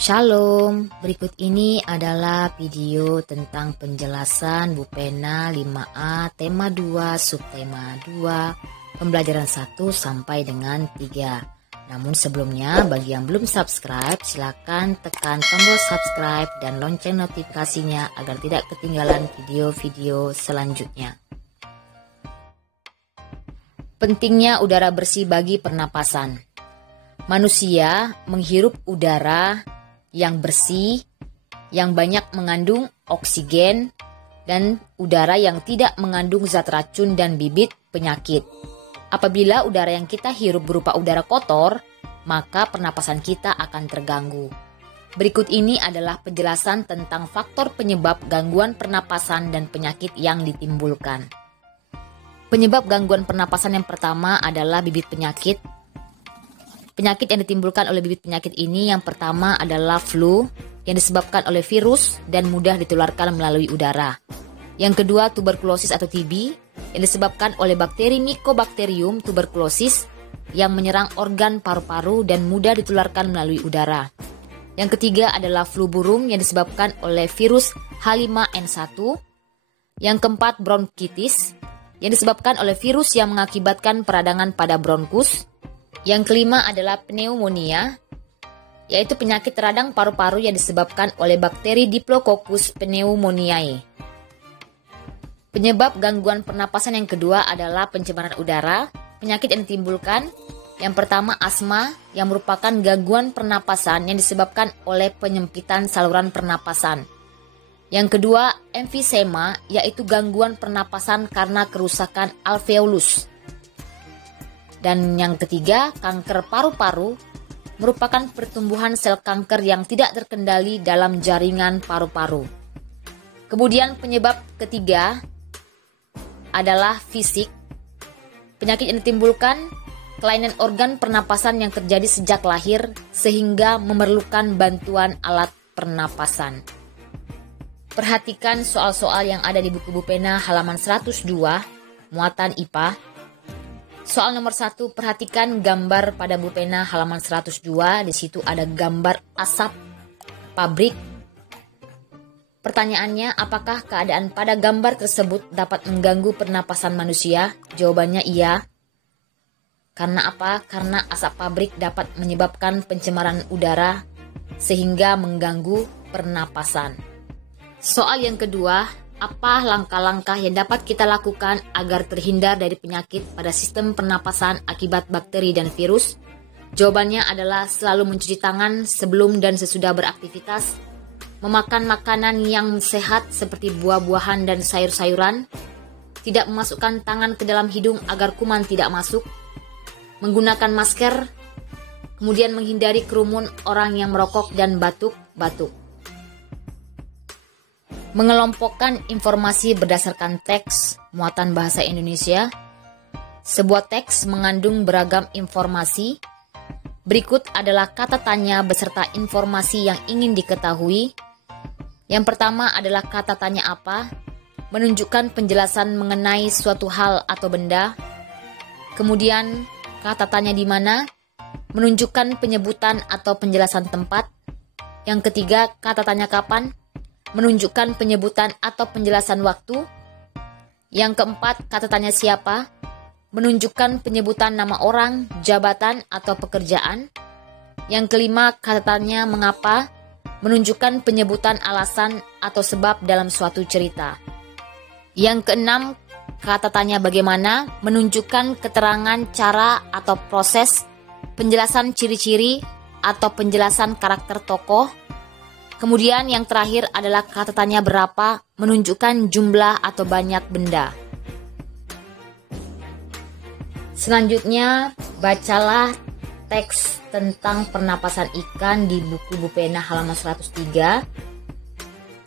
Shalom, berikut ini adalah video tentang penjelasan Bupena 5A tema 2 subtema 2 pembelajaran 1 sampai dengan 3. Namun sebelumnya bagi yang belum subscribe silakan tekan tombol subscribe dan lonceng notifikasinya agar tidak ketinggalan video-video selanjutnya. Pentingnya udara bersih bagi pernapasan. Manusia menghirup udara yang bersih, yang banyak mengandung oksigen, dan udara yang tidak mengandung zat racun dan bibit penyakit. Apabila udara yang kita hirup berupa udara kotor, maka pernapasan kita akan terganggu. Berikut ini adalah penjelasan tentang faktor penyebab gangguan pernapasan dan penyakit yang ditimbulkan. Penyebab gangguan pernapasan yang pertama adalah bibit penyakit. Penyakit yang ditimbulkan oleh bibit penyakit ini yang pertama adalah flu yang disebabkan oleh virus dan mudah ditularkan melalui udara. Yang kedua tuberkulosis atau TB yang disebabkan oleh bakteri Mycobacterium tuberculosis yang menyerang organ paru-paru dan mudah ditularkan melalui udara. Yang ketiga adalah flu burung yang disebabkan oleh virus H5N1. Yang keempat bronkitis yang disebabkan oleh virus yang mengakibatkan peradangan pada bronkus. Yang kelima adalah pneumonia, yaitu penyakit radang paru-paru yang disebabkan oleh bakteri Diplococcus pneumoniae. Penyebab gangguan pernapasan yang kedua adalah pencemaran udara. Penyakit yang ditimbulkan yang pertama asma yang merupakan gangguan pernapasan yang disebabkan oleh penyempitan saluran pernapasan. Yang kedua emfisema, yaitu gangguan pernapasan karena kerusakan alveolus. Dan yang ketiga, kanker paru-paru merupakan pertumbuhan sel kanker yang tidak terkendali dalam jaringan paru-paru. Kemudian penyebab ketiga adalah fisik. Penyakit yang ditimbulkan kelainan organ pernapasan yang terjadi sejak lahir sehingga memerlukan bantuan alat pernapasan. Perhatikan soal-soal yang ada di buku Bupena halaman 102, muatan IPA. Soal nomor 1, perhatikan gambar pada Bupena halaman 102. Di situ ada gambar asap pabrik. Pertanyaannya, apakah keadaan pada gambar tersebut dapat mengganggu pernapasan manusia? Jawabannya iya. Karena apa? Karena asap pabrik dapat menyebabkan pencemaran udara sehingga mengganggu pernapasan. Soal yang kedua, apa langkah-langkah yang dapat kita lakukan agar terhindar dari penyakit pada sistem pernapasan akibat bakteri dan virus? Jawabannya adalah selalu mencuci tangan sebelum dan sesudah beraktivitas, memakan makanan yang sehat seperti buah-buahan dan sayur-sayuran, tidak memasukkan tangan ke dalam hidung agar kuman tidak masuk, menggunakan masker, kemudian menghindari kerumun orang yang merokok dan batuk-batuk. Mengelompokkan informasi berdasarkan teks muatan bahasa Indonesia. Sebuah teks mengandung beragam informasi. Berikut adalah kata tanya beserta informasi yang ingin diketahui. Yang pertama adalah kata tanya apa, menunjukkan penjelasan mengenai suatu hal atau benda. Kemudian kata tanya di mana, menunjukkan penyebutan atau penjelasan tempat. Yang ketiga kata tanya kapan, menunjukkan penyebutan atau penjelasan waktu. Yang keempat, kata tanya siapa, menunjukkan penyebutan nama orang, jabatan, atau pekerjaan. Yang kelima, kata tanya mengapa, menunjukkan penyebutan alasan atau sebab dalam suatu cerita. Yang keenam, kata tanya bagaimana, menunjukkan keterangan cara atau proses, penjelasan ciri-ciri, atau penjelasan karakter tokoh. Kemudian yang terakhir adalah kata tanya berapa, menunjukkan jumlah atau banyak benda. Selanjutnya, bacalah teks tentang pernapasan ikan di buku Bupena halaman 103.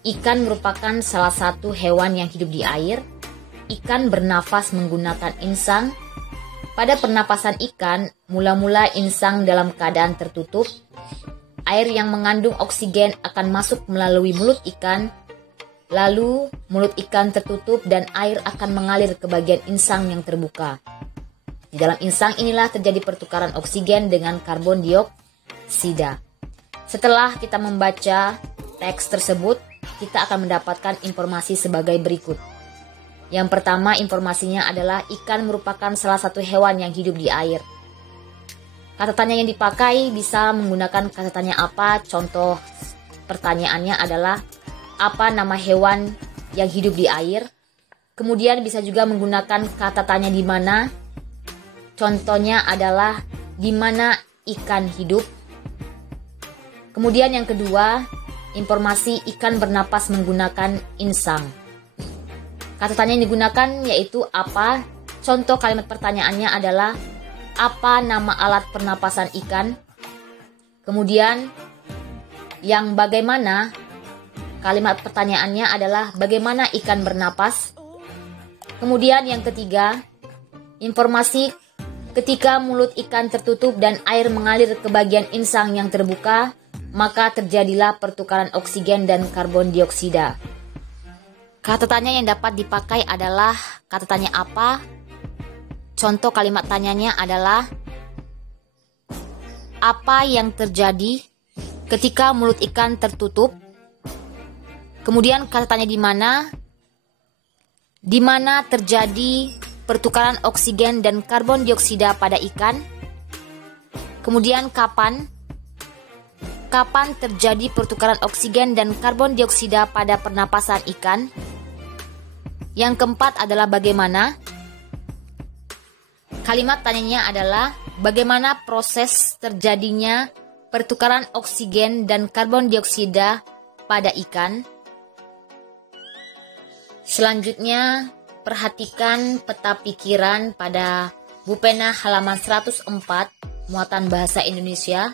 Ikan merupakan salah satu hewan yang hidup di air. Ikan bernafas menggunakan insang. Pada pernapasan ikan, mula-mula insang dalam keadaan tertutup. Air yang mengandung oksigen akan masuk melalui mulut ikan, lalu mulut ikan tertutup dan air akan mengalir ke bagian insang yang terbuka. Di dalam insang inilah terjadi pertukaran oksigen dengan karbon dioksida. Setelah kita membaca teks tersebut, kita akan mendapatkan informasi sebagai berikut. Yang pertama, informasinya adalah ikan merupakan salah satu hewan yang hidup di air. Kata tanya yang dipakai bisa menggunakan kata tanya apa. Contoh pertanyaannya adalah apa nama hewan yang hidup di air. Kemudian bisa juga menggunakan kata tanya di mana. Contohnya adalah di mana ikan hidup. Kemudian yang kedua, informasi ikan bernapas menggunakan insang. Kata tanya yang digunakan yaitu apa. Contoh kalimat pertanyaannya adalah apa nama alat pernapasan ikan. Kemudian yang bagaimana, kalimat pertanyaannya adalah bagaimana ikan bernapas. Kemudian yang ketiga, informasi ketika mulut ikan tertutup dan air mengalir ke bagian insang yang terbuka, maka terjadilah pertukaran oksigen dan karbon dioksida. Kata tanya yang dapat dipakai adalah kata tanya apa. Contoh kalimat tanyanya adalah apa yang terjadi ketika mulut ikan tertutup. Kemudian kata tanya di mana terjadi pertukaran oksigen dan karbon dioksida pada ikan. Kemudian kapan terjadi pertukaran oksigen dan karbon dioksida pada pernapasan ikan. Yang keempat adalah bagaimana. Kalimat tanyanya adalah bagaimana proses terjadinya pertukaran oksigen dan karbon dioksida pada ikan. Selanjutnya, perhatikan peta pikiran pada buku pena halaman 104 muatan bahasa Indonesia.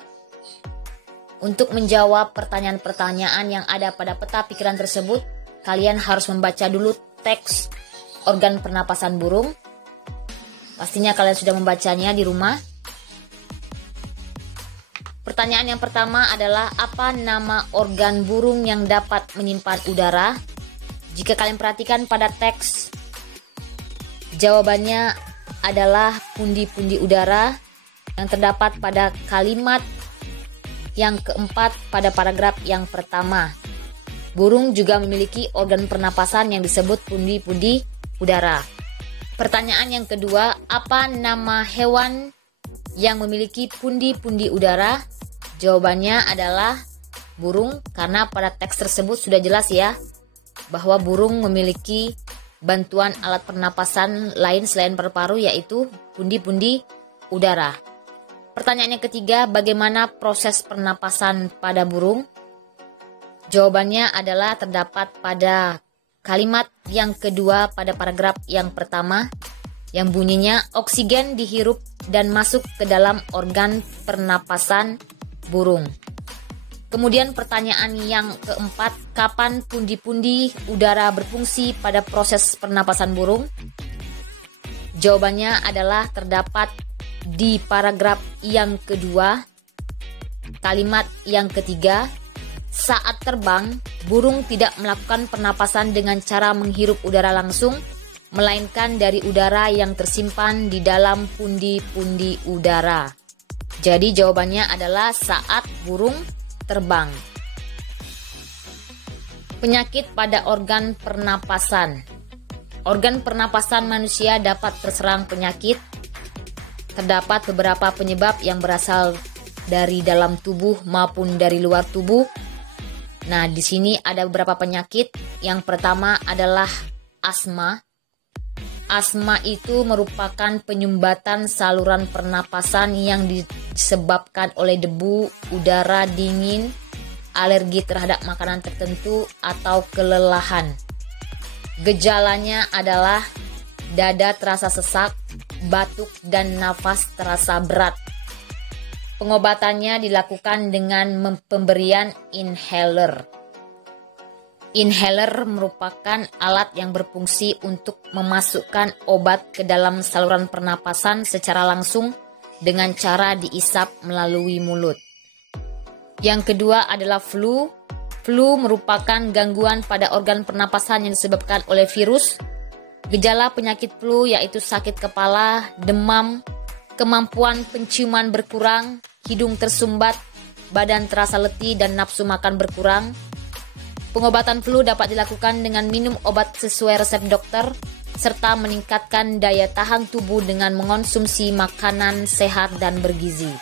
Untuk menjawab pertanyaan-pertanyaan yang ada pada peta pikiran tersebut, kalian harus membaca dulu teks organ pernapasan burung. Pastinya kalian sudah membacanya di rumah. Pertanyaan yang pertama adalah apa nama organ burung yang dapat menyimpan udara? Jika kalian perhatikan pada teks, jawabannya adalah pundi-pundi udara yang terdapat pada kalimat yang keempat pada paragraf yang pertama. Burung juga memiliki organ pernapasan yang disebut pundi-pundi udara. Pertanyaan yang kedua, apa nama hewan yang memiliki pundi-pundi udara? Jawabannya adalah burung, karena pada teks tersebut sudah jelas ya bahwa burung memiliki bantuan alat pernapasan lain selain paru-paru, yaitu pundi-pundi udara. Pertanyaan yang ketiga, bagaimana proses pernapasan pada burung? Jawabannya adalah terdapat pada kalimat yang kedua pada paragraf yang pertama, yang bunyinya oksigen dihirup dan masuk ke dalam organ pernapasan burung. Kemudian pertanyaan yang keempat, kapan pundi-pundi udara berfungsi pada proses pernapasan burung? Jawabannya adalah terdapat di paragraf yang kedua, kalimat yang ketiga. Saat terbang, burung tidak melakukan pernapasan dengan cara menghirup udara langsung, melainkan dari udara yang tersimpan di dalam pundi-pundi udara. Jadi jawabannya adalah saat burung terbang. Penyakit pada organ pernapasan. Organ pernapasan manusia dapat terserang penyakit. Terdapat beberapa penyebab yang berasal dari dalam tubuh maupun dari luar tubuh. Nah, di sini ada beberapa penyakit. Yang pertama adalah asma. Asma itu merupakan penyumbatan saluran pernapasan yang disebabkan oleh debu, udara dingin, alergi terhadap makanan tertentu, atau kelelahan. Gejalanya adalah dada terasa sesak, batuk, dan nafas terasa berat. Pengobatannya dilakukan dengan pemberian inhaler. Inhaler merupakan alat yang berfungsi untuk memasukkan obat ke dalam saluran pernapasan secara langsung dengan cara diisap melalui mulut. Yang kedua adalah flu. Flu merupakan gangguan pada organ pernapasan yang disebabkan oleh virus. Gejala penyakit flu yaitu sakit kepala, demam, kemampuan penciuman berkurang, hidung tersumbat, badan terasa letih dan nafsu makan berkurang. Pengobatan flu dapat dilakukan dengan minum obat sesuai resep dokter, serta meningkatkan daya tahan tubuh dengan mengonsumsi makanan sehat dan bergizi.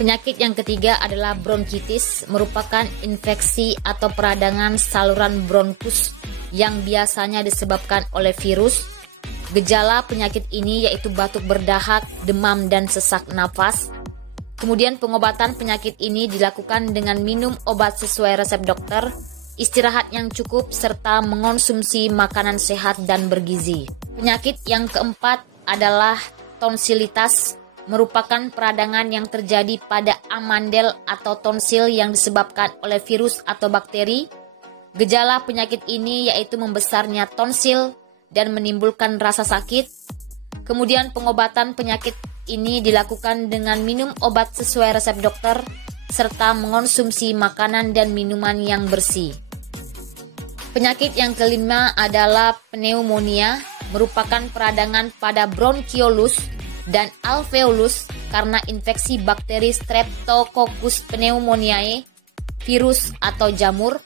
Penyakit yang ketiga adalah bronkitis, merupakan infeksi atau peradangan saluran bronkus yang biasanya disebabkan oleh virus. Gejala penyakit ini yaitu batuk berdahak, demam, dan sesak nafas. Kemudian pengobatan penyakit ini dilakukan dengan minum obat sesuai resep dokter, istirahat yang cukup, serta mengonsumsi makanan sehat dan bergizi. Penyakit yang keempat adalah tonsilitas, merupakan peradangan yang terjadi pada amandel atau tonsil yang disebabkan oleh virus atau bakteri. Gejala penyakit ini yaitu membesarnya tonsil dan menimbulkan rasa sakit. Kemudian pengobatan penyakit ini dilakukan dengan minum obat sesuai resep dokter, serta mengonsumsi makanan dan minuman yang bersih. Penyakit yang kelima adalah pneumonia, merupakan peradangan pada bronkiolus dan alveolus karena infeksi bakteri Streptococcus pneumoniae, virus atau jamur.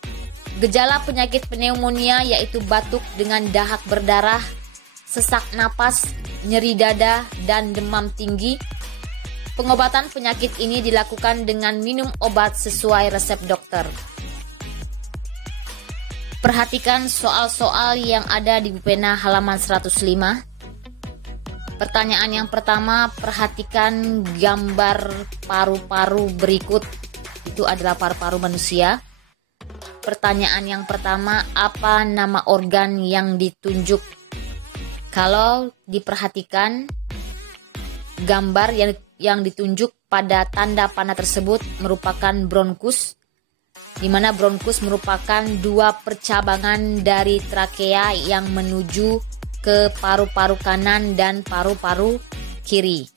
Gejala penyakit pneumonia yaitu batuk dengan dahak berdarah, sesak napas, nyeri dada, dan demam tinggi. Pengobatan penyakit ini dilakukan dengan minum obat sesuai resep dokter. Perhatikan soal-soal yang ada di pena halaman 105. Pertanyaan yang pertama, perhatikan gambar paru-paru berikut. Itu adalah paru-paru manusia. Pertanyaan yang pertama, apa nama organ yang ditunjuk? Kalau diperhatikan, gambar yang ditunjuk pada tanda panah tersebut merupakan bronkus, di mana bronkus merupakan dua percabangan dari trakea yang menuju ke paru-paru kanan dan paru-paru kiri.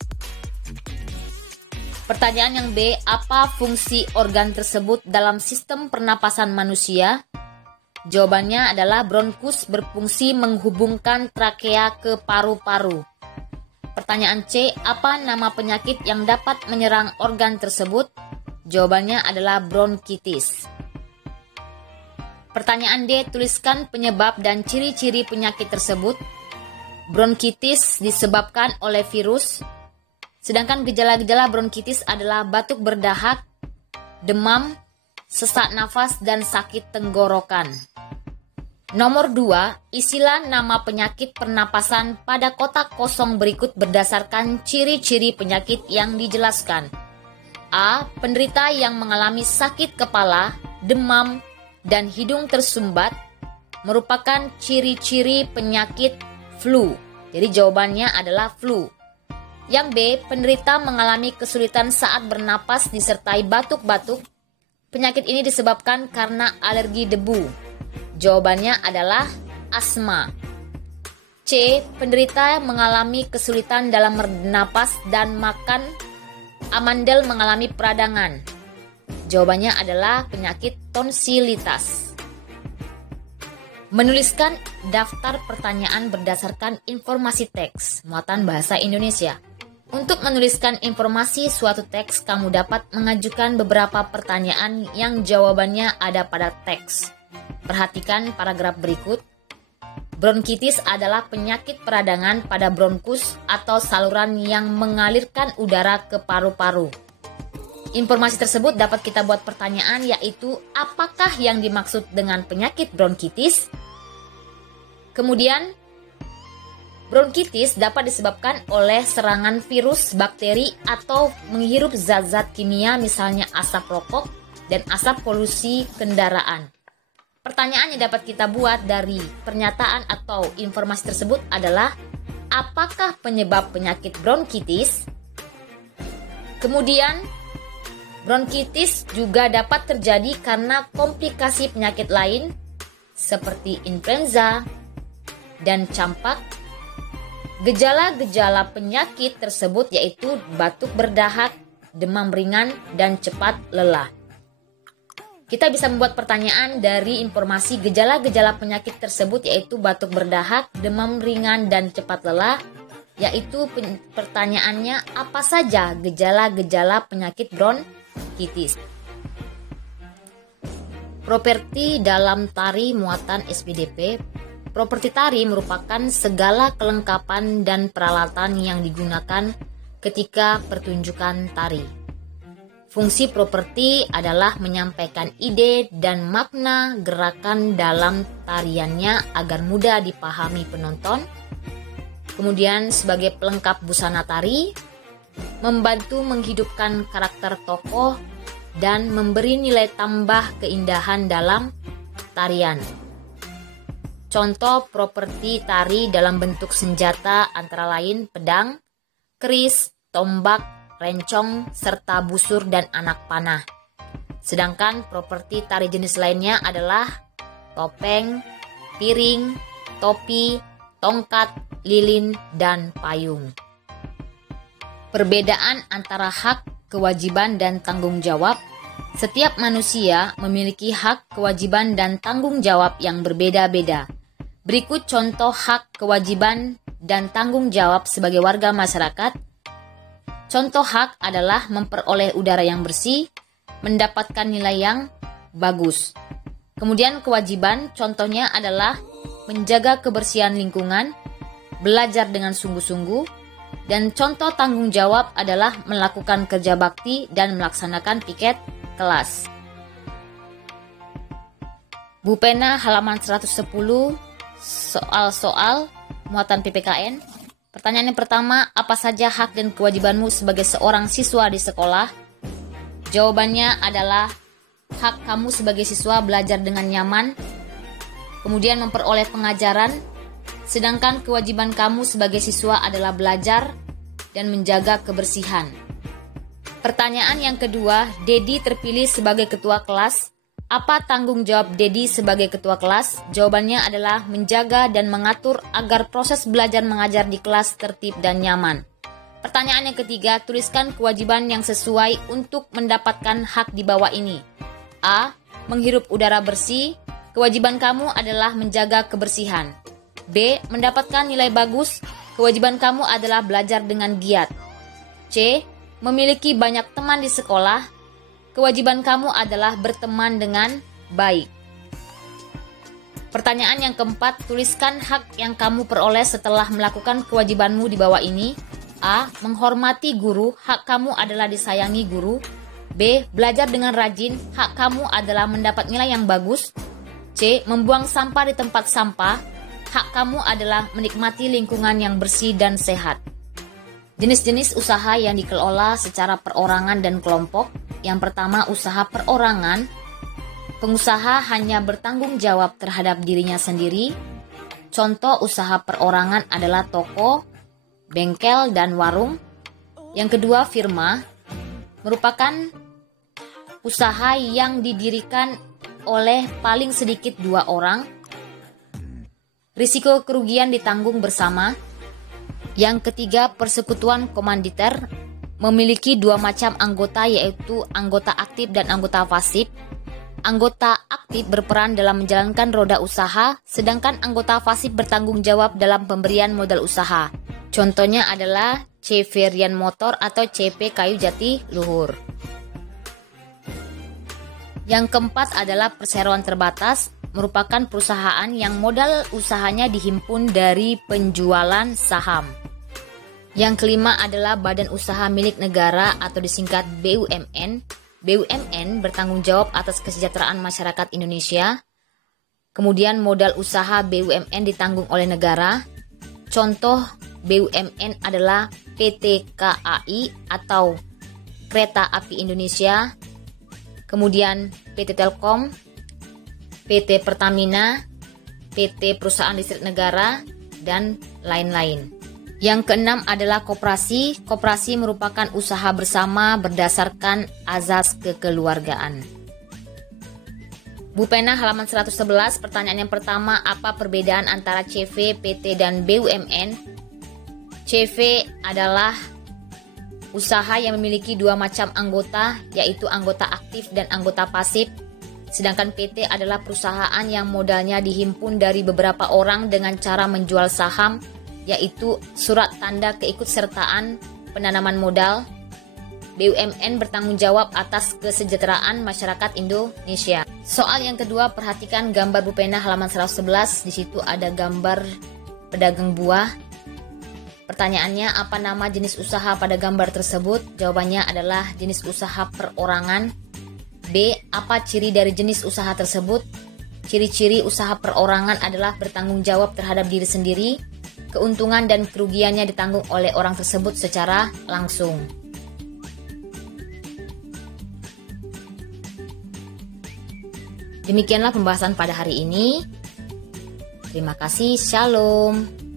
Pertanyaan yang B, apa fungsi organ tersebut dalam sistem pernapasan manusia? Jawabannya adalah bronkus berfungsi menghubungkan trakea ke paru-paru. Pertanyaan C, apa nama penyakit yang dapat menyerang organ tersebut? Jawabannya adalah bronkitis. Pertanyaan D, tuliskan penyebab dan ciri-ciri penyakit tersebut. Bronkitis disebabkan oleh virus, sedangkan gejala-gejala bronkitis adalah batuk berdahak, demam, sesak nafas, dan sakit tenggorokan. Nomor 2, isilah nama penyakit pernapasan pada kotak kosong berikut berdasarkan ciri-ciri penyakit yang dijelaskan. A. Penderita yang mengalami sakit kepala, demam, dan hidung tersumbat merupakan ciri-ciri penyakit flu. Jadi jawabannya adalah flu. Yang B, penderita mengalami kesulitan saat bernapas disertai batuk-batuk. Penyakit ini disebabkan karena alergi debu. Jawabannya adalah asma. C, penderita mengalami kesulitan dalam bernapas dan makan. Amandel mengalami peradangan. Jawabannya adalah penyakit tonsilitas. Menuliskan daftar pertanyaan berdasarkan informasi teks muatan bahasa Indonesia. Untuk menuliskan informasi suatu teks, kamu dapat mengajukan beberapa pertanyaan yang jawabannya ada pada teks. Perhatikan paragraf berikut. Bronkitis adalah penyakit peradangan pada bronkus atau saluran yang mengalirkan udara ke paru-paru. Informasi tersebut dapat kita buat pertanyaan, yaitu apakah yang dimaksud dengan penyakit bronkitis? Kemudian, bronkitis dapat disebabkan oleh serangan virus, bakteri, atau menghirup zat-zat kimia misalnya asap rokok dan asap polusi kendaraan. Pertanyaan yang dapat kita buat dari pernyataan atau informasi tersebut adalah apakah penyebab penyakit bronkitis? Kemudian, bronkitis juga dapat terjadi karena komplikasi penyakit lain seperti influenza dan campak. Gejala-gejala penyakit tersebut yaitu batuk berdahak, demam ringan, dan cepat lelah. Kita bisa membuat pertanyaan dari informasi gejala-gejala penyakit tersebut yaitu batuk berdahak, demam ringan, dan cepat lelah. yaitu pertanyaannya apa saja gejala-gejala penyakit bronkitis. Properti dalam tari muatan SPDP. Properti tari merupakan segala kelengkapan dan peralatan yang digunakan ketika pertunjukan tari. Fungsi properti adalah menyampaikan ide dan makna gerakan dalam tariannya agar mudah dipahami penonton. Kemudian sebagai pelengkap busana tari, membantu menghidupkan karakter tokoh dan memberi nilai tambah keindahan dalam tarian. Contoh properti tari dalam bentuk senjata antara lain pedang, keris, tombak, rencong, serta busur dan anak panah. Sedangkan properti tari jenis lainnya adalah topeng, piring, topi, tongkat, lilin, dan payung. Perbedaan antara hak, kewajiban, dan tanggung jawab. Setiap manusia memiliki hak, kewajiban, dan tanggung jawab yang berbeda-beda. Berikut contoh hak, kewajiban, dan tanggung jawab sebagai warga masyarakat. Contoh hak adalah memperoleh udara yang bersih, mendapatkan nilai yang bagus. Kemudian kewajiban contohnya adalah menjaga kebersihan lingkungan, belajar dengan sungguh-sungguh, dan contoh tanggung jawab adalah melakukan kerja bakti dan melaksanakan piket kelas. Bu Pena halaman 110, soal-soal muatan PPKN. Pertanyaan yang pertama, apa saja hak dan kewajibanmu sebagai seorang siswa di sekolah? Jawabannya adalah hak kamu sebagai siswa belajar dengan nyaman, kemudian memperoleh pengajaran, sedangkan kewajiban kamu sebagai siswa adalah belajar dan menjaga kebersihan. Pertanyaan yang kedua, Dedi terpilih sebagai ketua kelas. Apa tanggung jawab Dedi sebagai ketua kelas? Jawabannya adalah menjaga dan mengatur agar proses belajar mengajar di kelas tertib dan nyaman. Pertanyaan yang ketiga, tuliskan kewajiban yang sesuai untuk mendapatkan hak di bawah ini. A. Menghirup udara bersih. Kewajiban kamu adalah menjaga kebersihan. B. Mendapatkan nilai bagus. Kewajiban kamu adalah belajar dengan giat. C. Memiliki banyak teman di sekolah. Kewajiban kamu adalah berteman dengan baik. Pertanyaan yang keempat, tuliskan hak yang kamu peroleh setelah melakukan kewajibanmu di bawah ini. A. Menghormati guru. Hak kamu adalah disayangi guru. B. Belajar dengan rajin. Hak kamu adalah mendapat nilai yang bagus. C. Membuang sampah di tempat sampah. Hak kamu adalah menikmati lingkungan yang bersih dan sehat. Jenis-jenis usaha yang dikelola secara perorangan dan kelompok. Yang pertama, usaha perorangan. Pengusaha hanya bertanggung jawab terhadap dirinya sendiri. Contoh usaha perorangan adalah toko, bengkel, dan warung. Yang kedua, firma. Merupakan usaha yang didirikan oleh paling sedikit 2 orang. Risiko kerugian ditanggung bersama. Yang ketiga, persekutuan komanditer memiliki 2 macam anggota, yaitu anggota aktif dan anggota pasif. Anggota aktif berperan dalam menjalankan roda usaha, sedangkan anggota pasif bertanggung jawab dalam pemberian modal usaha. Contohnya adalah CV Rian Motor atau CP Kayu Jati Luhur. Yang keempat adalah perseroan terbatas, merupakan perusahaan yang modal usahanya dihimpun dari penjualan saham. Yang kelima adalah badan usaha milik negara atau disingkat BUMN. BUMN bertanggung jawab atas kesejahteraan masyarakat Indonesia. Kemudian modal usaha BUMN ditanggung oleh negara. Contoh BUMN adalah PT KAI atau Kereta Api Indonesia. Kemudian PT Telkom, PT Pertamina, PT Perusahaan Listrik Negara, dan lain-lain. Yang keenam adalah koperasi. Koperasi merupakan usaha bersama berdasarkan azas kekeluargaan. Bu Pena halaman 111, pertanyaan yang pertama, apa perbedaan antara CV, PT, dan BUMN? CV adalah usaha yang memiliki 2 macam anggota, yaitu anggota aktif dan anggota pasif. Sedangkan PT adalah perusahaan yang modalnya dihimpun dari beberapa orang dengan cara menjual saham, yaitu surat tanda keikutsertaan penanaman modal. BUMN bertanggung jawab atas kesejahteraan masyarakat Indonesia. Soal yang kedua, perhatikan gambar Bu Pena halaman 111. Di situ ada gambar pedagang buah. Pertanyaannya, apa nama jenis usaha pada gambar tersebut? Jawabannya adalah jenis usaha perorangan. B. Apa ciri dari jenis usaha tersebut? Ciri-ciri usaha perorangan adalah bertanggung jawab terhadap diri sendiri. Keuntungan dan kerugiannya ditanggung oleh orang tersebut secara langsung. Demikianlah pembahasan pada hari ini. Terima kasih, shalom.